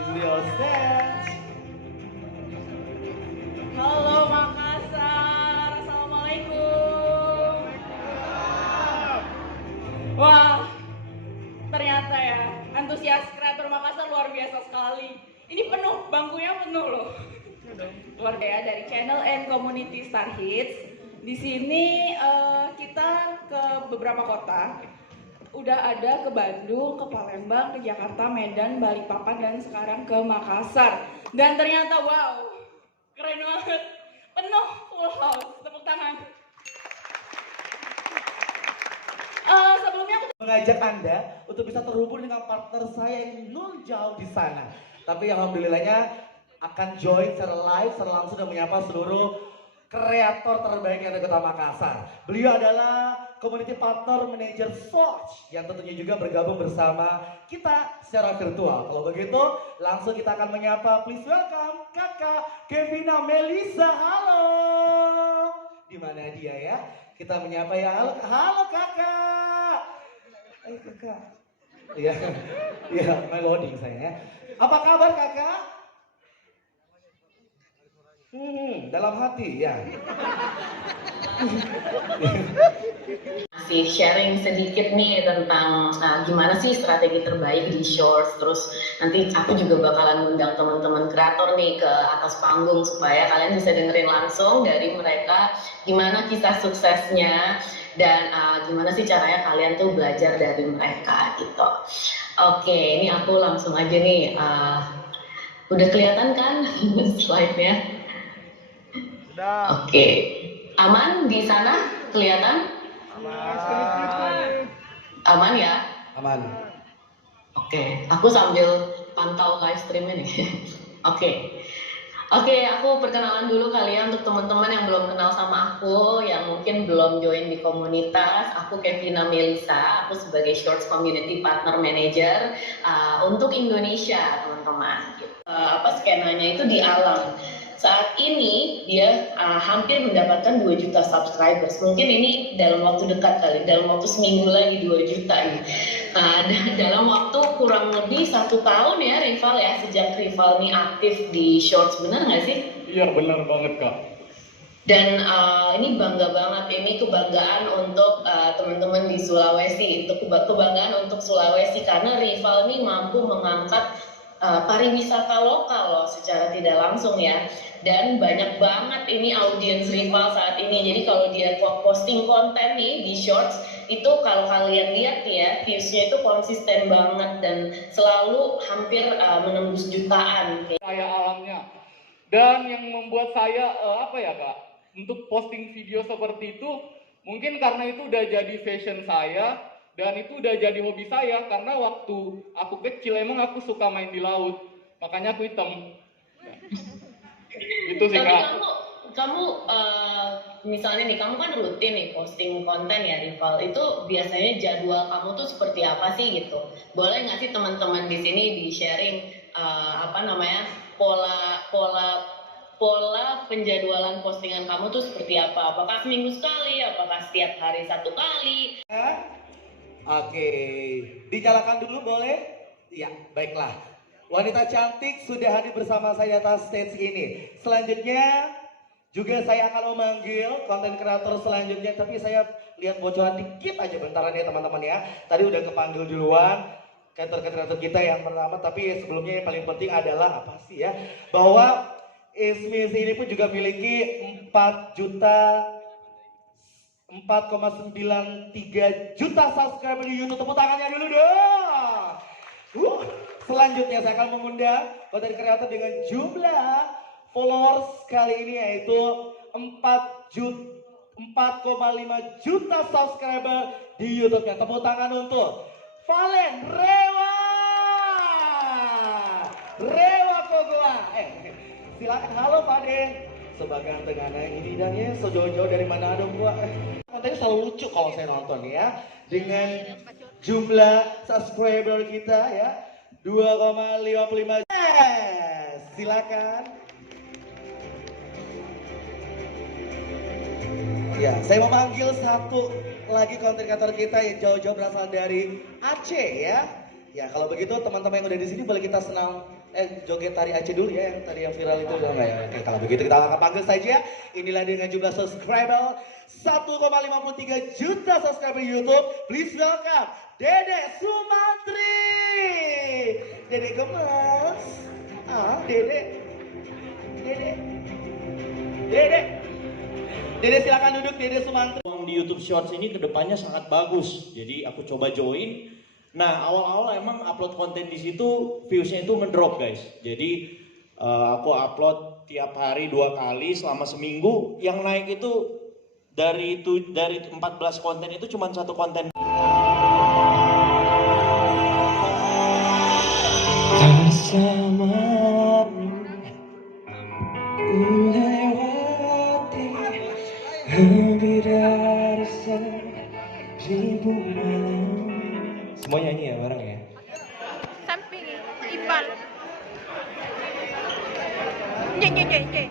This is your stage. Halo Makassar, Assalamualaikum. Wah, ternyata ya, antusias kreator Makassar luar biasa sekali. Ini penuh, bangkunya penuh loh. Luar biasa dari channel and community Star Hits. Di sini kita ke beberapa kota. Udah ada ke Bandung, ke Palembang, ke Jakarta, Medan, Balikpapan, dan sekarang ke Makassar. Dan ternyata wow, keren banget, penuh, full house, tepuk tangan. Sebelumnya aku Mengajak Anda untuk bisa terhubung dengan partner saya yang nun jauh di sana. Tapi alhamdulillahnya akan join secara live, secara langsung dan menyapa seluruh kreator terbaik yang ada di Kota Makassar. Beliau adalah community partner manager Source yang tentunya juga bergabung bersama kita secara virtual. Kalau begitu, langsung kita akan menyapa. Please welcome Kakak Kevina Melisa. Halo. Di mana dia ya? Kita menyapa ya. Halo, halo Kakak. Ayo Kakak. Iya, iya, meloding saya ya. Apa kabar Kakak? Dalam hati ya. Masih sharing sedikit nih tentang gimana sih strategi terbaik di shorts. Terus nanti aku juga bakalan ngundang teman-teman kreator nih ke atas panggung supaya kalian bisa dengerin langsung dari mereka gimana kisah suksesnya dan gimana sih caranya kalian tuh belajar dari mereka gitu. Oke, ini aku langsung aja nih. Udah kelihatan kan slide-nya? Oke, aman di sana? Kelihatan? Aman. Aman ya? Aman. Oke, aku sambil pantau live stream ini. Oke, aku perkenalan dulu kali ya untuk teman-teman yang belum kenal sama aku, yang mungkin belum join di komunitas. Aku Kevina Melisa, aku sebagai Shorts Community Partner Manager untuk Indonesia, teman-teman. Skenanya itu di alam. Saat ini dia hampir mendapatkan 2 juta subscribers. Mungkin ini dalam waktu dekat kali, dalam waktu seminggu lagi 2 juta nih. Dalam waktu kurang lebih 1 tahun ya Rival ya, sejak Rival nih aktif di Shorts, benar nggak sih? Iya benar banget Kak. Dan ini bangga banget, ini kebanggaan untuk teman-teman di Sulawesi, untuk kebanggaan untuk Sulawesi karena Rival nih mampu mengangkat pariwisata lokal loh secara tidak langsung ya, dan banyak banget ini audiens Rival saat ini. Jadi kalau dia posting konten nih di shorts itu, kalau kalian lihat nih ya, viewsnya itu konsisten banget dan selalu hampir menembus jutaan. Saya alamnya. Dan yang membuat saya apa ya Kak, untuk posting video seperti itu mungkin karena itu udah jadi fashion saya. Dan itu udah jadi hobi saya, karena waktu aku kecil emang aku suka main di laut, makanya aku hitam. Itu sih Kak. Tapi kamu misalnya nih, kamu kan rutin nih posting konten ya Rival, itu biasanya jadwal kamu tuh seperti apa sih gitu? Boleh nggak sih teman-teman di sini di sharing pola penjadwalan postingan kamu tuh seperti apa? Apakah seminggu sekali? Apakah setiap hari 1 kali? Oke, dinyalakan dulu boleh? Ya, baiklah. Wanita cantik sudah hadir bersama saya atas stage ini. Selanjutnya juga saya akan memanggil konten kreator selanjutnya, tapi saya lihat bocoran dikit aja bentaran ya teman-teman ya. Tadi udah kepanggil duluan kreator-kreator kita yang pertama, tapi sebelumnya yang paling penting adalah apa sih ya? Bahwa Ismis ini pun juga memiliki 4,93 juta subscriber di YouTube. Tepuk tangannya dulu dong. Selanjutnya saya akan mengundang konten kreator dengan jumlah followers kali ini yaitu 4,5 juta subscriber di YouTube-nya. Tepuk tangan untuk Valen Rewa Kogoa. Silakan, halo Valen. Sebagai tengahnya ini dan ya sejauh-jauh dari mana ada gua. Katanya selalu lucu kalau saya nonton ya. Dengan jumlah subscriber kita ya 2,55. Silakan. Ya, saya memanggil satu lagi konten kreator kita yang jauh-jauh berasal dari Aceh ya. Ya, kalau begitu teman-teman yang udah di sini boleh kita senang joget tari Aceh dulu ya, yang tadi yang viral itu. Oh, enggak ya. Oke, kalau begitu kita akan panggil saja. Inilah dengan jumlah subscriber 1,53 juta subscriber YouTube. Please welcome Dede Sumantri. Dede gemes. Dede. Dede silakan duduk, Dede Sumantri. Peluang di YouTube Shorts ini kedepannya sangat bagus. Jadi aku coba join. Nah, awal-awal emang upload konten di situ viewsnya itu ngedrop guys. Jadi aku upload tiap hari 2 kali selama seminggu. Yang naik itu dari 14 konten itu cuma 1 konten. Bersamamu lewati lebih dari 1000 malam. Semua nyanyi ya bareng ya. Samping Ipan. Nye.